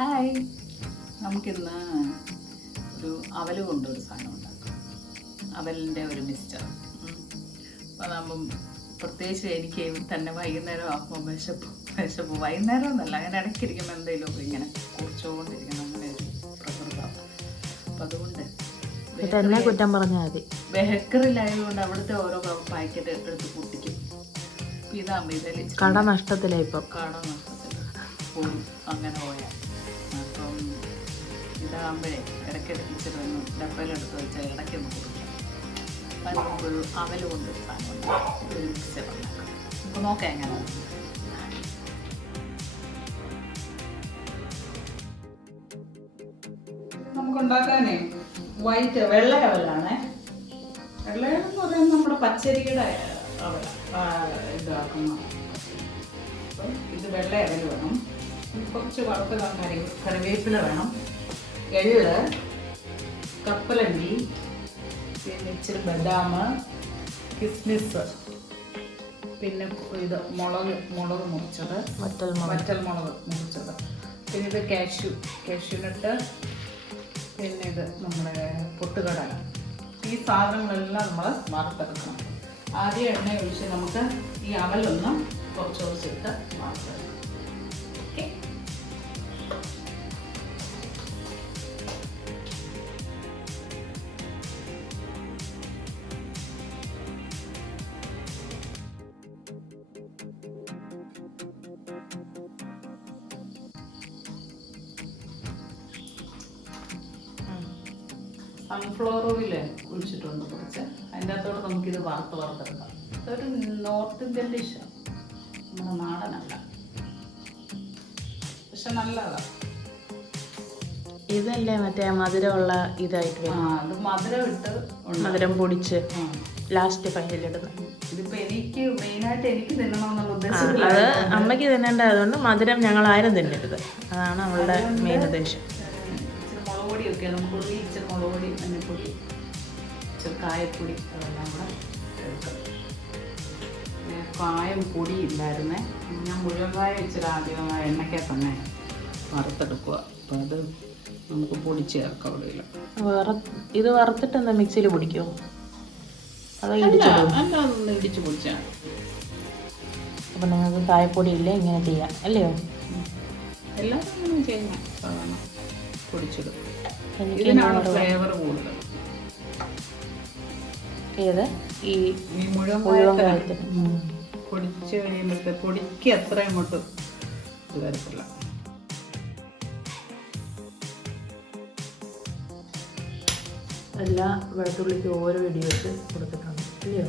Hi, നമുക്കിന്ന് ഒരു അവൽ കൊണ്ടൊരു സാധനം ഉണ്ടാക്കാം. അവലിൻ്റെ ഒരു മിക്സ്ചർ. അപ്പോൾ നമ്മൾ പ്രത്യേകിച്ച് എനിക്ക് തന്നെ വൈകുന്നേരം ആകുമ്പോൾ വിശപ്പ് വൈകുന്നേരം എന്നല്ല, അങ്ങനെ ഇടയ്ക്കിരിക്കുമ്പോൾ എന്തെങ്കിലും ഇങ്ങനെ കുറിച്ചുകൊണ്ടിരിക്കണം, അങ്ങനെ ഒരു പ്രകൃതം. അപ്പം അതുകൊണ്ട് തന്നെ കുറ്റം പറഞ്ഞാൽ മതി. ബേക്കറിലായതുകൊണ്ട് അവിടുത്തെ ഓരോ പാക്കറ്റ് എടുത്ത് പൊട്ടിക്കും. ഇതാകുമ്പോൾ ഇതിൽ കട നഷ്ടത്തിലാണ് ഇപ്പം. കട നഷ്ടത്തിൽ പോയി അങ്ങനെ പോയാൽ. അപ്പം ഇതാകുമ്പോഴേ ഇടയ്ക്കിടയ്ക്ക് ഇച്ചിരി ഒന്ന് ഡബയിലെടുത്ത് വെച്ചാൽ ഇടയ്ക്കൊന്ന് കൊടുക്കാം. അപ്പം നമുക്കൊരു അവൽ കൊണ്ട് സാധനം ഒരു മിക്സർ ഉണ്ടാക്കാം. നമുക്ക് നോക്കാം എങ്ങനെ. നമുക്കുണ്ടാക്കാനേ വൈറ്റ് വെള്ള അവലാണേ. വെള്ളയെന്ന് പറയുന്നത് നമ്മുടെ പച്ചരിയുടെ അവല ഇതാക്കുന്ന. അപ്പം ഇത് വെള്ള അവൽ വേണം. കുറച്ച് വറുത്ത കറിവേപ്പില വേണം, എള്ള്, കപ്പലണ്ടി, പിന്നെ ഇച്ചിരി ബദാം, കിസ്മിസ്, പിന്നെ ഇത് മുളക് മുറിച്ചത്, വറ്റൽ മുളക് മുറിച്ചത്, പിന്നെ ഇത് കാഷ്യൂനട്ട്, പിന്നെ ഇത് നമ്മുടെ പൊട്ടുകടല. ഈ സാധനങ്ങളെല്ലാം നമ്മൾ വറുത്തെടുക്കണം. ആദ്യം എണ്ണ ഒഴിച്ച് നമുക്ക് ഈ അവലൊന്ന് കുറച്ചിട്ട് വറുത്തെടുക്കണം. ഓക്കെ, സൺഫ്ലവർ ഓയിൽ ഒഴിച്ചിട്ടുണ്ട് കുറച്ച്. അതിൻ്റെ അകത്തോടെ നമുക്കിത് വറുത്തെടുക്കാം. ഇതൊരു നോർത്ത് ഇന്ത്യൻ ഡിഷാണ്, നമ്മുടെ നാടനല്ല, പക്ഷെ നല്ലതാണ്. ഇതല്ലേ മറ്റേ മധുരമുള്ള ഇതായിട്ട് വരും. അത് മധുരം ഇട്ട് മധുരം പൊടിച്ച് ലാസ്റ്റ് ഫൈനലിടുന്നത്. ഇതിപ്പോൾ എനിക്ക് മെയിനായിട്ട് എനിക്ക് തിന്നണമെന്നുള്ള ഉദ്ദേശം. അത് അമ്മയ്ക്ക് തിന്നേണ്ടതുകൊണ്ട് മധുരം ഞങ്ങൾ ആരും തിന്നരുത്, അതാണ് അവളുടെ മെയിൻ ഉദ്ദേശം. ഇച്ചിരി മുളക് പൊടിയൊക്കെ നമുക്ക് ഇച്ചിരി മുളക് പൊടി, മഞ്ഞൾപ്പൊടി, ഇച്ചിരി കായപ്പൊടി, അതെല്ലാം കൂടെ എടുക്കാം. കായം പൊടി ഇല്ലായിരുന്നേ, ഞാൻ മുഴുവൻ കായം ഇച്ചിരി ആദ്യമായി എണ്ണയ്ക്ക് തന്നെ വറുത്തെടുക്കുക. അപ്പം അത് നമുക്ക് പൊടിച്ച് ചേർക്കാം. അവിടെ ഇത് വറുത്തിട്ട് എന്താ മിക്സിയിൽ പൊടിക്കുമോ അതോ അല്ലാതൊന്ന് ഇടിച്ച് പൊടിച്ചാൽ. അപ്പം നിങ്ങൾക്ക് കായപ്പൊടി ഇല്ലേ ഇങ്ങനെ ചെയ്യാം അല്ലയോ? എല്ലാവരും അങ്ങനെ ചെയ്യാം, സാധാരണ പൊടിച്ചിടും. ഇതിനാണ് ഫ്ലേവർ കൂടുതൽ. ഏത് ഈ മുഴുവൻ കായത്തിന് പൊടിച്ച് കഴിയുമ്പോഴത്തെ പൊടിക്ക് അത്ര ഇങ്ങോട്ട് ഇത് വരത്തില്ല. എല്ലാ വെളുത്തുള്ളിക്ക് ഓരോ ഇടി വെച്ച് കൊടുത്തിട്ടുണ്ട് അല്ലയോ?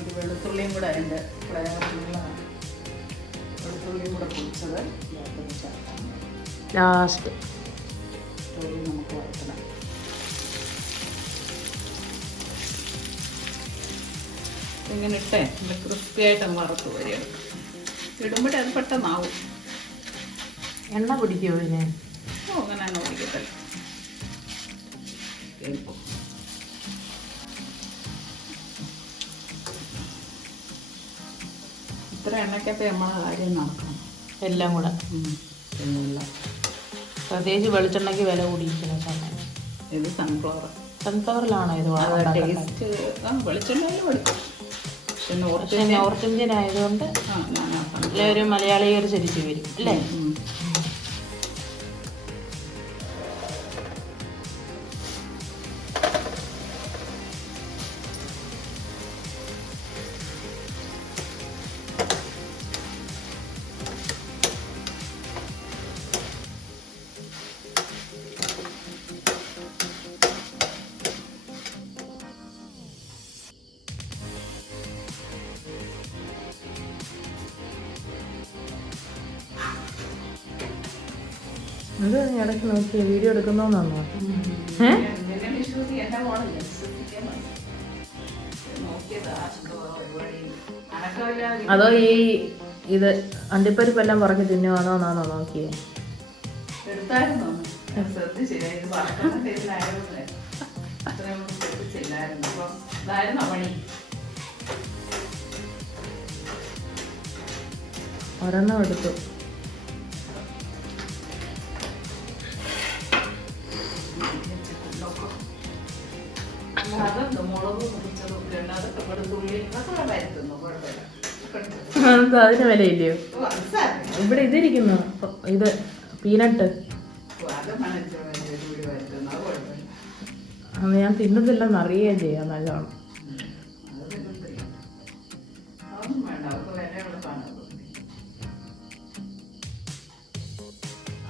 ഒരു വെളുത്തുള്ളിയും കൂടെ അതിൻ്റെ ഫ്ലേവറിലുള്ളതാണ്. വെളുത്തുള്ളിയും കൂടെ പൊടിച്ചത് ലാസ്റ്റ് നമുക്ക് വറുക്കണം. ഇങ്ങനെ ഇട്ടേ നല്ല ക്രിസ്പി ആയിട്ട് വറുത്ത് വരികയാണ്. ഇടുമ്പോഴേ അത് പെട്ടെന്നാവും. എണ്ണ പിടിക്കുമോ ഇതിന്? അങ്ങനെ തന്നെ പിടിക്കത്തില്ല. ഇത്ര എണ്ണയ്ക്കകത്ത് നമ്മളെ കാര്യം നടക്കണം. എല്ലാം കൂടെ എല്ലാം പ്രത്യേകിച്ച് വെളിച്ചെണ്ണയ്ക്ക് വില കൂടിയിരിക്കുന്ന സമയം. ഇത് സൺഫ്ലവറിലാണോ ഇത്? ടേസ്റ്റ് വെളിച്ചെണ്ണയിൽ പഠിക്കും. പക്ഷെ നോർത്ത് ഇന്ത്യൻ ആയതുകൊണ്ട് അല്ലെ ഒരു മലയാളികർ ചരിച്ച് വരും അല്ലേ? അത് ഇടയ്ക്ക് നോക്കി വീഡിയോ എടുക്കുന്നോന്നാണോ? അതോ ഈ ഇത് അണ്ടിപ്പരിപ്പെല്ലാം പറഞ്ഞ് തിന്നുവാണോന്നാണോ നോക്കിയേ? ഒരെണ്ണം എടുത്തു. അതൊക്കെ മുളക് മുറിച്ചതൊക്കെ ഉണ്ട്. അതൊക്കെ വെളുത്തുള്ളി അതൊക്കെ വരുത്തുന്നു, കുഴപ്പമില്ല. അതിന് വിലയില്ലയോ? ഇവിടെ ഇതിരിക്കുന്നു, ഇത് പീനട്ട്. അത് ഞാൻ തിന്നതില്ലെന്ന് അറിയുകയും ചെയ്യാം നല്ലോണം.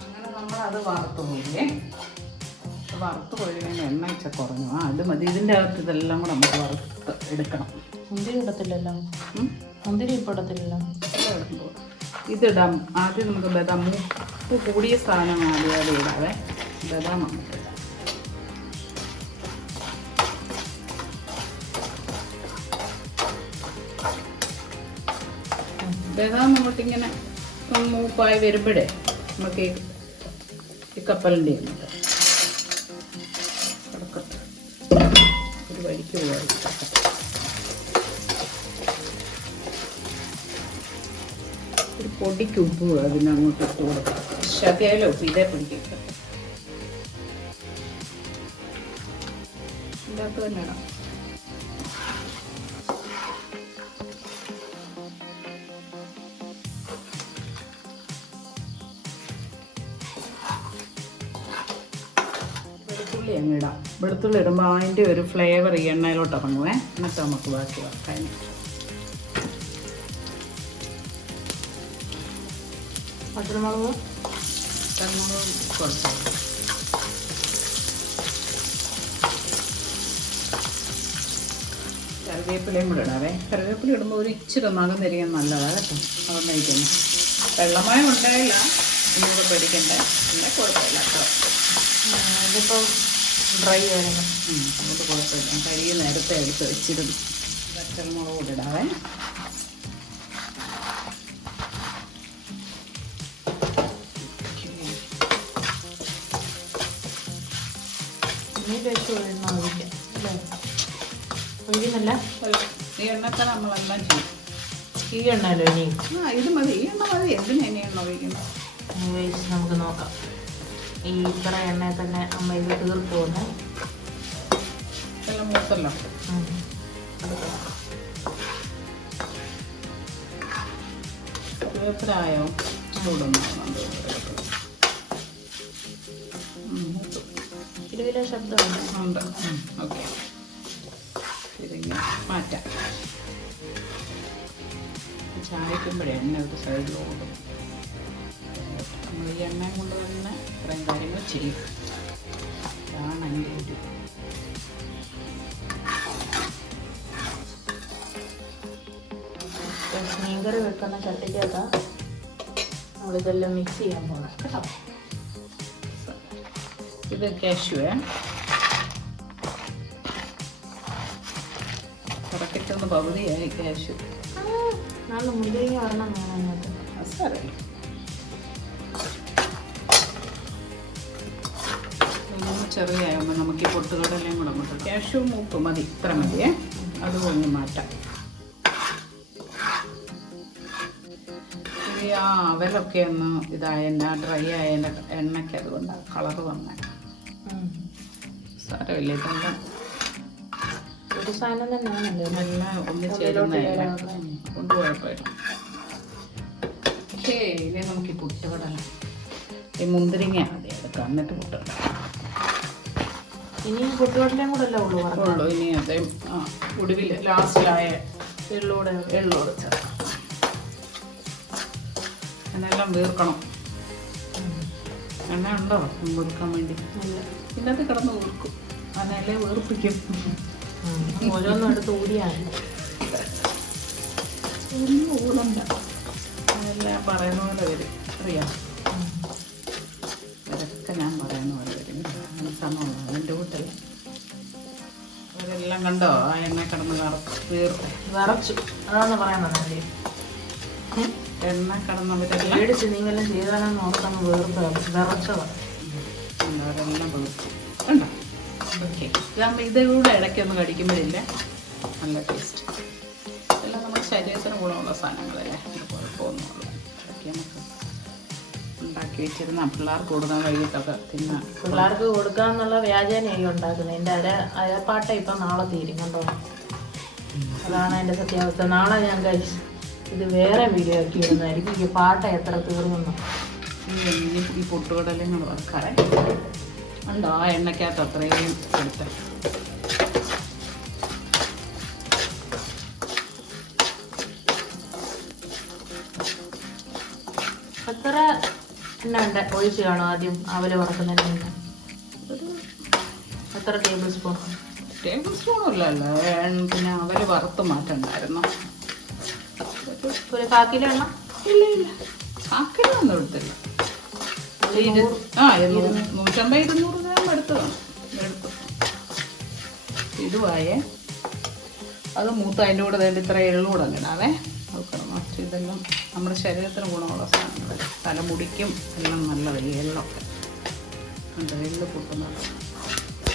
അങ്ങനെ നമ്മളത് വറുത്ത് പോയില്ലേ. വറുത്ത് പോയി എണ്ണ വെച്ച കുറഞ്ഞു. അത് മതി. ഇതിൻ്റെ അകത്ത് ഇതെല്ലാം കൂടെ നമുക്ക് വറുത്ത് എടുക്കണം. മുന്തിരി ഇടത്തില്ലല്ലോ. മുന്തിരി ഇപ്പോൾ ഇടത്തില്ലല്ലോ. ഇതിടാം. ആദ്യം നമുക്ക് ബദാം, ഉപ്പ് കൂടിയ സാധനം ആദ്യം ഇടാവേ. ബദാം നമുക്ക് ഇടാം. ബദാം നമുക്കിങ്ങനെ മൂപ്പായി വരുമ്പോഴേ നമുക്ക് ഈ കപ്പലിൻ്റെ കിടക്കട്ടെ, ഒരു വഴിക്ക് പോകാൻ ഒരു പൊടിക്ക് ഉപ്പ് അതിനങ്ങോട്ട് കൊടുക്കാം. ശതിയായാലും ഉപ്പ് ഇതേ പിടിക്കും. ഇതിനകത്ത് തന്നെ ഇടാം. വെളുത്തുള്ളി അങ്ങ് ഇടാം. വെളുത്തുള്ളി ഇടുമ്പോൾ അതിൻ്റെ ഒരു ഫ്ലേവർ ഈ എണ്ണയിലോട്ട് ഇറങ്ങുവേ. എന്നിട്ട് നമുക്ക് ബാക്കി വെക്കാൻ. പച്ചമുളക് കുറച്ച് കറിവേപ്പിലയും കൂടെ ഇടാവേ. കറിവേപ്പില ഇടുമ്പോൾ ഒരു ഇച്ചിരി നകന്നിരിക്കാൻ നല്ലതാണ് കേട്ടോ. അതൊന്നും കഴിക്കുന്നു. വെള്ളമയം ഉണ്ടായില്ല, ഒന്നുകൂടെ പേടിക്കണ്ടേ. പിന്നെ കുഴപ്പമില്ല കേട്ടോ. ഇതിപ്പോൾ ഡ്രൈ ആയിരുന്നു, അതുകൊണ്ട് കുഴപ്പമില്ല. കഴിയ നേരത്തെ എടുത്ത് വെച്ചിരുന്നു. പച്ചമുളക് കൂടെ ഇടാവേ. ഒഴിക്കുന്നില്ല. ഈ എണ്ണത്തെ നമ്മളെല്ലാം ചെയ്യും. ഈ എണ്ണല്ലോ ഇനി? ഇത് മതി, ഈ എണ്ണ മതി. എന്തിനാ ഇനി എണ്ണ ഒഴിക്കുന്നത്? നമുക്ക് നോക്കാം. ഈ ഇത്ര എണ്ണയിൽ തന്നെ അമ്മ ഇത് തീർത്ത് പോകുന്നത് എല്ലാം മൂത്തല്ലോ. കറിവേപ്പിലായോ? ചൂടൊന്നും ഇരുവിലെ ശബ്ദമുണ്ട്. ഉണ്ട്. ഓക്കെ, ഇതിങ്ങനെ മാറ്റാം. ചായക്കുമ്പോഴേ എണ്ണ ഒരു സൈഡിലോട്ട് നമ്മൾ ഈ എണ്ണയും കൊണ്ട് തന്നെ ഇത്രയും കാര്യങ്ങൾ ചെയ്യും. അതാണ് എൻ്റെ ഒരു മീൻകറി വെക്കുന്ന ചട്ടിക്കകത്ത് നമ്മളിതെല്ലാം മിക്സ് ചെയ്യാൻ പോകണം കേട്ടോ. ഇത് കാഷ്യൂവേ. കറക്റ്റൊന്ന് പകുതിയായി കാഷ്യൂ. നല്ല മുന്തിരിങ്ങ വരണം അതിനകത്ത്. സാരമില്ല, ചെറിയാകുമ്പോൾ നമുക്ക് ഈ പൊട്ടുകടലയും കൂടെ മുട്ടും. കാഷ്യൂ മൂപ്പ് മതി, ഇത്ര മതിയേ. അത് ഒന്ന് മാറ്റാം. ഈ ആ അവലൊക്കെ ഒന്ന് ഇതായതിൻ്റെ ഡ്രൈ ആയതിൻ്റെ എണ്ണയ്ക്ക് അതുകൊണ്ടാണ് കളറ് വന്നേ. സാരമില്ല, ഇതെല്ലാം ഒരു സാധനം തന്നെയാണല്ലോ. എല്ലാം ഒന്ന് ചേരുന്നതല്ല, കൊണ്ട് കുഴപ്പമില്ല. പക്ഷേ ഇനി നമുക്ക് ഈ പൊട്ടുകടല, ഈ മുന്തിരിങ്ങ ആദ്യം എടുക്കാം, എന്നിട്ട് പൊട്ടുകടല. ഇനി പൊട്ടുകടലയും കൂടെ അല്ലേ ഉള്ളൂ? ഇനി അതേ ഒടുവിൽ ലാസ്റ്റിലായ എള്ളോടെ ചേർക്കാം. എന്നെല്ലാം വീർക്കണം. എണ്ണ ഉണ്ടോ വീർക്കാൻ വേണ്ടി? ഇതിനകത്ത് കിടന്ന് വീർക്കും. അതിനല്ലേ വീർപ്പിക്കും. ഓരോന്നും എടുത്ത് ഊടിയാണ് ഒന്നും ഊടണ്ട. അതെല്ലാം പറയുന്ന പോലെ വരും, അറിയാം. അതൊക്കെ ഞാൻ പറയുന്ന പോലെ വരും. സമയമാണ് അതിൻ്റെ കൂട്ടല്ല. അവരെല്ലാം കണ്ടോ ആ എണ്ണ കിടന്ന് വിറച്ചു. അതാന്ന് പറയാൻ തന്നെ എണ്ണ കിടന്നവരെല്ലാം മേടിച്ച് നിങ്ങളെല്ലാം ചെയ്താലെന്ന് ഓർത്താണ് വിറച്ചതാണ്. അവരെല്ലാം വീർക്കും കണ്ടോ. ഓക്കെ, ഇതാകുമ്പോൾ ഇതുകൂടെ ഇടയ്ക്കൊന്ന് കടിക്കുമ്പോഴില്ല നല്ല ടേസ്റ്റ്. ഇതെല്ലാം നമ്മുടെ ശരീരത്തിന് ഗുണമുള്ള സാധനങ്ങളല്ലേ, കുഴപ്പമൊന്നുമില്ല. ഇടയ്ക്ക് നമുക്ക് ഉണ്ടാക്കി ഉണ്ടാക്കി വെച്ചിരുന്ന പിള്ളേർക്ക് കൊടുക്കാൻ വൈകിട്ടൊക്കെ തിന്നാൻ. പിള്ളേർക്ക് കൊടുക്കാന്നുള്ള വ്യാജേനയായി ഉണ്ടാക്കുന്നത്. എൻ്റെ അരപ്പാട്ട ഇപ്പം നാളെ തീരും കണ്ടോ. അതാണ് എൻ്റെ സത്യാവസ്ഥ. നാളെ ഞാൻ കഴിച്ചു ഇത് വേറെ വീഡിയോ ആക്കി ഇടുന്നതായിരിക്കും. ഈ പാട്ട എത്ര തീർന്നു. ഈ പൊട്ടുകടലും കൂടെ വറക്കാറേ ഉണ്ടോ ആ എണ്ണയ്ക്കകത്ത് അത്രയും എടുത്ത്. എത്ര എണ്ണ ഉണ്ട് ഒഴിച്ച് കാണും ആദ്യം അവല് വറക്കുന്നതിന് മുന്നേ? എത്ര ടേബിൾ സ്പൂൺ? ടേബിൾ സ്പൂണല്ലല്ലോ, പിന്നെ അവല് വറുത്ത് മാറ്റണ്ടായിരുന്നു. ഒരു 1/4 കിലോ എണ്ണ? ഇല്ല ഇല്ല, ആക്കിലൊന്നും എടുത്തില്ല. 150-200 ഗ്രാം എടുത്തു. ഇതുവായേ അത് മൂത്ത് അതിൻ്റെ കൂടെ വേണ്ടി ഇത്ര എള്ളൂടെ ഇടാവേ. മറ്റു ഇതെല്ലാം നമ്മുടെ ശരീരത്തിന് ഗുണമുള്ള സാധനങ്ങൾ, തലമുടിക്കും എല്ലാം നല്ലത്. ഈ എള്ളൊക്കെ ഉണ്ട്, എള്ള് പൊട്ടുന്നത്.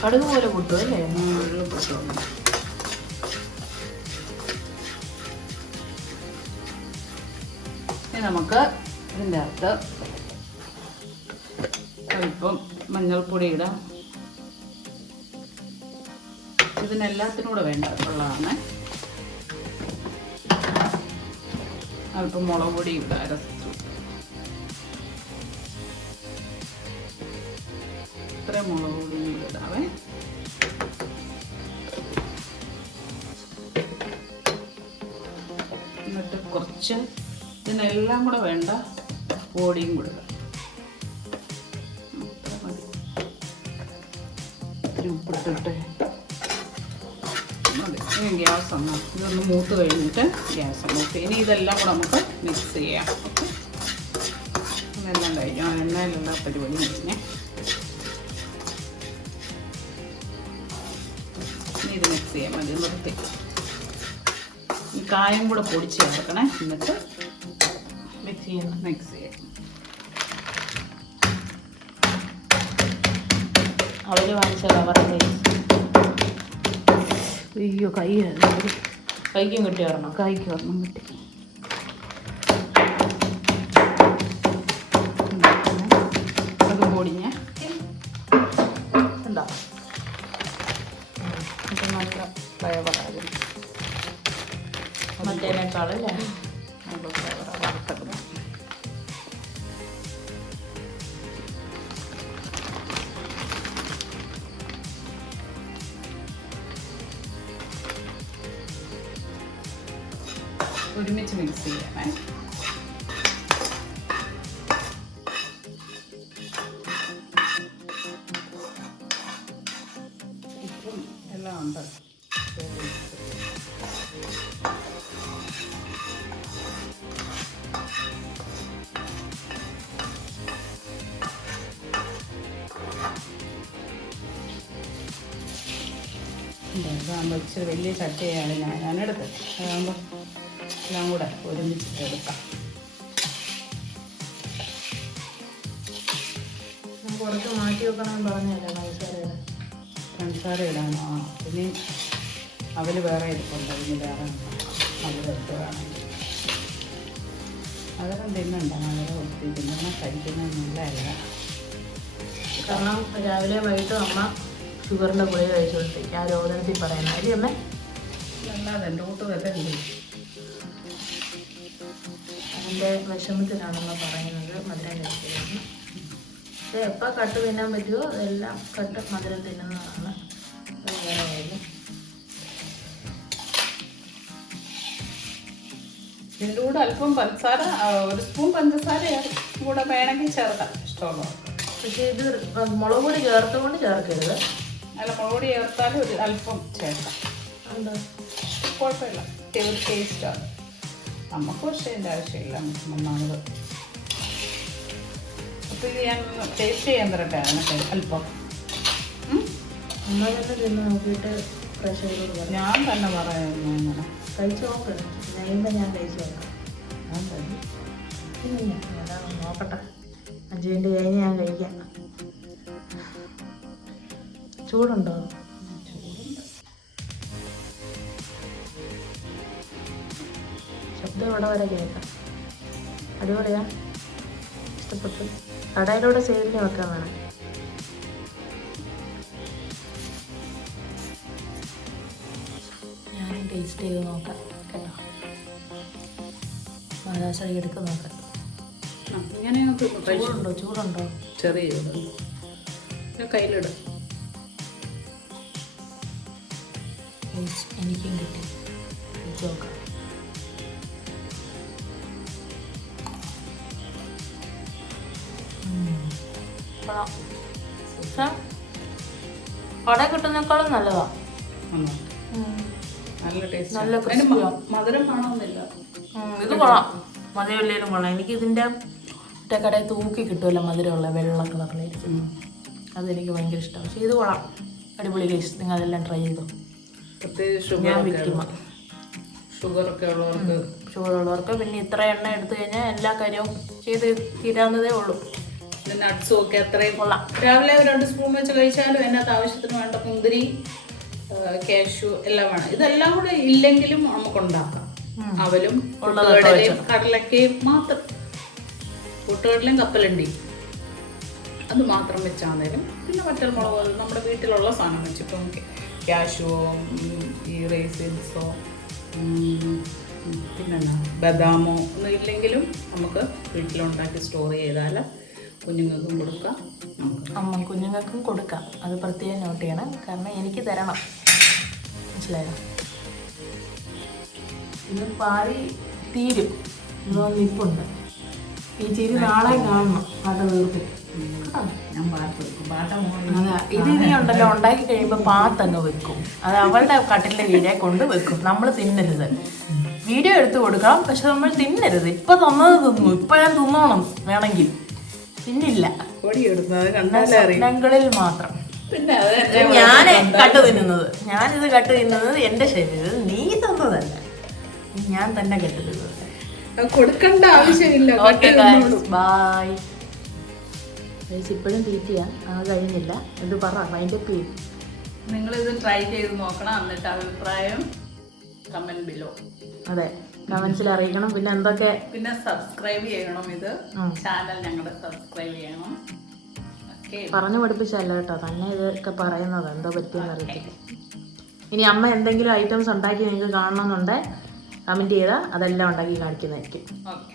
കടുക് പോലെ പൊട്ടും അല്ലേ? എള്ള് പൊട്ടുന്നു. ഇനി നമുക്ക് ഇതിൻ്റെ അകത്ത് അല്പം മഞ്ഞൾപ്പൊടി ഇടാം. ഇതിനെല്ലാത്തിനും കൂടെ വേണ്ട വെള്ളമാണ്. അല്പം മുളക് പൊടി ഇടാം, അരച്ചു. ഇത്രയും മുളക് പൊടിയും കൂടെ ഇടാവേ. എന്നിട്ട് കുറച്ച് ഇതിനെല്ലാം കൂടെ വേണ്ട പൊടിയും കൂടെ ഇടാം. ഉപ്പിട്ടിട്ട് മതി. ഇനി ഗ്യാസ് ഒന്ന് ഇതൊന്ന് മൂത്ത് കഴിഞ്ഞിട്ട് ഗ്യാസ് മൂത്ത്. ഇനി ഇതെല്ലാം കൂടെ നമുക്ക് മിക്സ് ചെയ്യാം. ഓക്കെ, ഇതെല്ലാം കഴിഞ്ഞു. ആ എണ്ണയിലുള്ള പരിപാടി കഴിഞ്ഞേ. ഇനി ഇത് മിക്സ് ചെയ്യാൻ മതി. നിർത്തി ഈ കായം കൂടെ പൊടിച്ച് ചേർക്കണേ. എന്നിട്ട് മിക്സ് ചെയ്യാം. അവര് വാങ്ങിച്ച കവറല്ലേ? അയ്യോ, കൈക്കും കിട്ടി വരണം. കൈക്ക് ഒരെണ്ണം കിട്ടി. അത് പൊടിഞ്ഞ ഉണ്ടോ? ഇത് നല്ല ഫ്ലേവറാകും മറ്റേനേക്കാളല്ലേ? നല്ല ഫ്ലേവറാണ് വറുത്തെടുക്കണം. ഒരുമിച്ച് മിക്സ് ചെയ്യണേ. ഇപ്പം എല്ലാം ഉണ്ട്. ഇതാകുമ്പോൾ ഇച്ചിരി വലിയ ചട്ടിയാണ് ഞാനെടുത്തത്. അതാകുമ്പോൾ എല്ലാം കൂടെ ഒരുമിച്ചിട്ട് എടുക്കാം. കുറച്ച് മാറ്റി വെക്കണമെന്ന് പറഞ്ഞല്ലേ പഞ്ചസാര ഇടാനോ? പിന്നെ അവൽ വേറെ ഇരിപ്പുണ്ട്. അതിന് വേറെ അവൽ എടുത്തതാണെങ്കിൽ അതെല്ലാം തിന്നണ്ട. അവരെ ഒത്തിരി തിന്നണം, കഴിക്കുന്നത് നല്ലതല്ല. കാരണം രാവിലെ വൈകിട്ടും അമ്മ ഷുഗറിൻ്റെ ഗുളിക കഴിച്ചുകൊണ്ടിരിക്കും. ആ രോദനത്തിൽ പറയുന്നത് അല്ലേ അമ്മേ? അല്ലാതെ എൻ്റെ കൂട്ട് വരല്ലേ. അതിൻ്റെ വിഷമത്തിനാണമ്മ പറയുന്നത് മധുരം കഴിക്കുന്നത്. പക്ഷേ എപ്പോൾ കട്ട് തിന്നാൻ പറ്റുമോ അതെല്ലാം കട്ട് മധുരം തിന്നുന്നതാണ്. അത് വേറെ കാര്യം. ഇതിൻ്റെ കൂടെ അല്പം പഞ്ചസാര, 1 സ്പൂൺ പഞ്ചസാര കൂടെ വേണമെങ്കിൽ ചേർക്കാം, ഇഷ്ടമുള്ളത്. പക്ഷേ ഇത് മുളക് പൊടി ചേർത്തുകൊണ്ട് ചേർക്കരുത്. അല്ല, മുളക് പൊടി ചേർത്താലും ഒരു അല്പം ചേർക്കാം. എന്താ കുഴപ്പമില്ല, ടേസ്റ്റാണ്. നമുക്ക് പക്ഷേ ഇതിൻ്റെ ആവശ്യമില്ല. ഒന്നാമത് അപ്പോൾ ഇത് ഞാൻ ടേസ്റ്റ് ചെയ്യാൻ തരട്ടെ അതിനൊക്കെ അല്പം. അമ്മ തന്നെ തിന്ന് നോക്കിയിട്ട് പ്രഷർ കൊടുക്കാം. ഞാൻ തന്നെ പറയുന്നു അങ്ങനെ കഴിച്ച് നോക്ക്. നെയ്യുമ്പോൾ ഞാൻ കഴിച്ച് നോക്കാം. ഞാൻ തന്നെ അതാണ് നോക്കട്ടെ. അജുവിൻ്റെ കഴിഞ്ഞ് ഞാൻ കഴിക്കാം. ചൂടുണ്ടോ? ശബ്ദം ഇവിടെ വരെ കേൾക്കാം. അടിപൊളിയാ, ഇഷ്ടപ്പെട്ടു. കടയിലൂടെ സൈഡിൽ വെക്കാൻ വേണം. ഞാനും ടേസ്റ്റ് ചെയ്ത് നോക്കാം കേട്ടോ. മഹാരാഷ്ട്ര എടുത്ത് നോക്കാം. ഇങ്ങനെ ചൂടുണ്ടോ? ചൂടുണ്ടോ? ചെറിയ ചൂട് കയ്യിലിടും. എനിക്കും കിട്ടി. നോക്കാം. കട കിട്ടുന്നേക്കാളും നല്ലതാ. നല്ല ടേസ്റ്റ്. നല്ല ക്രിസ്പിയാ. മധുരം കാണുന്നില്ല. ഇത് കൊള്ളാം. മധുരമില്ലേലും കൊള്ളാം. എനിക്ക് ഇതിൻ്റെ മറ്റേ കടയിൽ തൂക്കി കിട്ടുമല്ലോ മധുരമുള്ള വെള്ള കളറിലായിരിക്കും. അതെനിക്ക് ഭയങ്കര ഇഷ്ടമാണ്. പക്ഷേ ഇത് കൊള്ളാം. അടിപൊളി ടേസ്റ്റ്. നിങ്ങൾ അതെല്ലാം ട്രൈ ചെയ്തോ. പ്രത്യേകിച്ച് ഞാൻ വിക്ടിമ. ഷുഗറൊക്കെ ഉള്ളവർക്ക് പിന്നെ ഇത്ര എണ്ണ എടുത്തു കഴിഞ്ഞാൽ എല്ലാ കാര്യവും ചെയ്ത് തീരാവുന്നതേ ഉള്ളൂ. നട്ട്സും ഒക്കെ അത്രയും കൊള്ളാം. രാവിലെ 2 സ്പൂൺ വെച്ച് കഴിച്ചാലും അതിനകത്ത് ആവശ്യത്തിന് വേണ്ട മുന്തിരി, കാഷ്യൂ എല്ലാം വേണം. ഇതെല്ലാം കൂടെ ഇല്ലെങ്കിലും നമുക്ക് ഉണ്ടാക്കാം. അവലും പൊട്ടുകടലയും കടലക്കയും മാത്രം, പൊട്ടുകടലയും കപ്പലണ്ടി അത് മാത്രം വെച്ചാൽ നേരം. പിന്നെ വറ്റൽമുളക് നമ്മുടെ വീട്ടിലുള്ള സാധനം വെച്ച് ഇപ്പം കാഷ്യൂവോ ഈ റേസിൻസോ പിന്നെന്നാ ബദാമോ ഒന്നും ഇല്ലെങ്കിലും നമുക്ക് വീട്ടിലുണ്ടാക്കി സ്റ്റോർ ചെയ്താൽ കുഞ്ഞുങ്ങൾക്കും കൊടുക്കാം, കുഞ്ഞുങ്ങൾക്കും കൊടുക്കാം. അത് പ്രത്യേകം നോട്ട് ചെയ്യണം. കാരണം എനിക്ക് തരണം. മനസ്സിലായോ? ഇന്ന് പാടി തീരും. നിപ്പുണ്ട്. ഈ ചിരി നാളെ കാണണം. പാട്ട തീർത്ത് ഞാൻ പാട്ട് വെക്കും. അതാ ഇത് ഇനി ഉണ്ടല്ലോ ഉണ്ടാക്കി കഴിയുമ്പോൾ പാത്തങ്ങ് വെക്കും. അത് അവളുടെ കട്ടിലിൻ്റെ വീഡിയോ കൊണ്ട് വെക്കും. നമ്മൾ തിന്നരുത്. വീഡിയോ എടുത്ത് കൊടുക്കാം, പക്ഷെ നമ്മൾ തിന്നരുത്. ഇപ്പം തന്നത് തിന്നു. ഇപ്പം ഞാൻ തിന്നോണം വേണമെങ്കിൽ. പിന്നില്ല, സ്വപ്നങ്ങളിൽ മാത്രം. പിന്നെ ഞാൻ കട്ട് തിന്നുന്നത്, ഞാനിത് കട്ട് തിന്നുന്നത് എൻ്റെ ശരീരം. നീ തന്നതല്ല, ഞാൻ തന്നെ കട്ട് തിന്നത്. കൊടുക്കേണ്ട ആവശ്യമില്ല. Okay bye. ഇപ്പോഴും തീറ്റിയാ. അത് കഴിഞ്ഞില്ല. ഇത് പറ വൈൻഡപ്പ് ചെയ്യും. നിങ്ങളിത് ട്രൈ ചെയ്ത് നോക്കണം. എന്നിട്ട് അഭിപ്രായം കമന്റ് ബിലോ. അതെ, കമന്റ്സിൽ അറിയിക്കണം. പിന്നെ എന്തൊക്കെ, പിന്നെ സബ്സ്ക്രൈബ് ചെയ്യണം. ഇത് ചാനൽ ഞങ്ങളുടെ സബ്സ്ക്രൈബ് ചെയ്യണം. പറഞ്ഞു പഠിപ്പിച്ചല്ല കേട്ടോ, തന്നെ ഇതൊക്കെ പറയുന്നത് എന്തോ പറ്റിയെന്ന് അറിയത്തില്ല. ഇനി അമ്മ എന്തെങ്കിലും ഐറ്റംസ് ഉണ്ടാക്കി നിങ്ങൾക്ക് കാണണമെന്നുണ്ടെങ്കിൽ കമന്റ് ചെയ്താൽ അതെല്ലാം ഉണ്ടാക്കി കാണിക്കുന്നതായിരിക്കും. ഓക്കെ.